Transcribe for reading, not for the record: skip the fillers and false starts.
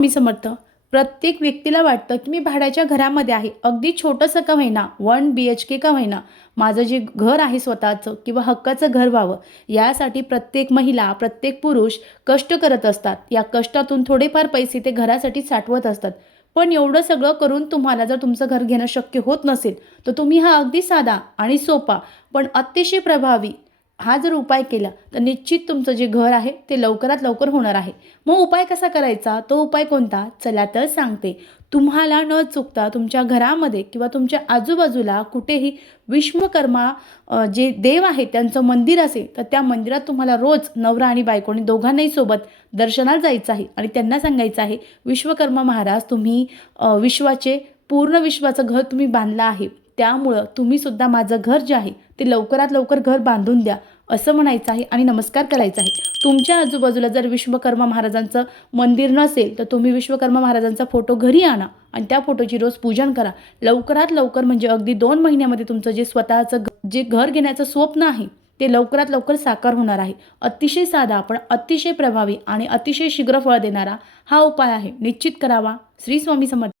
मी समर्थ. प्रत्येक व्यक्तीला वाटतं की मी भाड्याच्या घरामध्ये आहे, अगदी छोटंसं का होईना, 1 BHK का होईना, माझं जे घर आहे स्वतःचं किंवा हक्काचं घर व्हावं, यासाठी प्रत्येक महिला, प्रत्येक पुरुष कष्ट करत असतात. या कष्टातून थोडेफार पैसे ते घरासाठी साठवत असतात. पण एवढं सगळं करून तुम्हाला जर तुमचं घर घेणं शक्य होत नसेल, तर तुम्ही हा अगदी साधा आणि सोपा पण अतिशय प्रभावी हा जर उपाय केला, तर निश्चित तुमचं जे घर आहे ते लवकरात लवकर होणार आहे. मग उपाय कसा करायचा? तो उपाय कोणता? चला तर सांगते. तुम्हाला न चुकता तुमच्या घरामध्ये किंवा तुमच्या आजूबाजूला कुठेही विश्वकर्मा जे देव आहेत त्यांचं मंदिर असेल, तर त्या मंदिरात तुम्हाला रोज नवरा आणि बायकोने दोघांनाही सोबत दर्शनाला जायचं आहे आणि त्यांना सांगायचं आहे, विश्वकर्मा महाराज तुम्ही विश्वाचे पूर्ण विश्वाचं घर तुम्ही बांधलं आहे. त्यामुळं तुम्ही सुद्धा माझं घर जे आहे ते लवकरात लवकर घर बांधून द्या, असं म्हणायचं आहे आणि नमस्कार करायचा आहे. तुमच्या आजूबाजूला जर विश्वकर्मा महाराजांचं मंदिर नसेल, तर तुम्ही विश्वकर्मा महाराजांचा फोटो घरी आणा आणि त्या फोटोची रोज पूजन करा. लवकरात लवकर म्हणजे अगदी 2 महिन्यामध्ये तुमचं जे स्वतःचं जे घर घेण्याचं स्वप्न आहे ते लवकरात लवकर साकार होणार आहे. अतिशय साधा पण अतिशय प्रभावी आणि अतिशय शीघ्र फळ देणारा हा उपाय आहे. निश्चित करावा. श्री स्वामी समर्थ.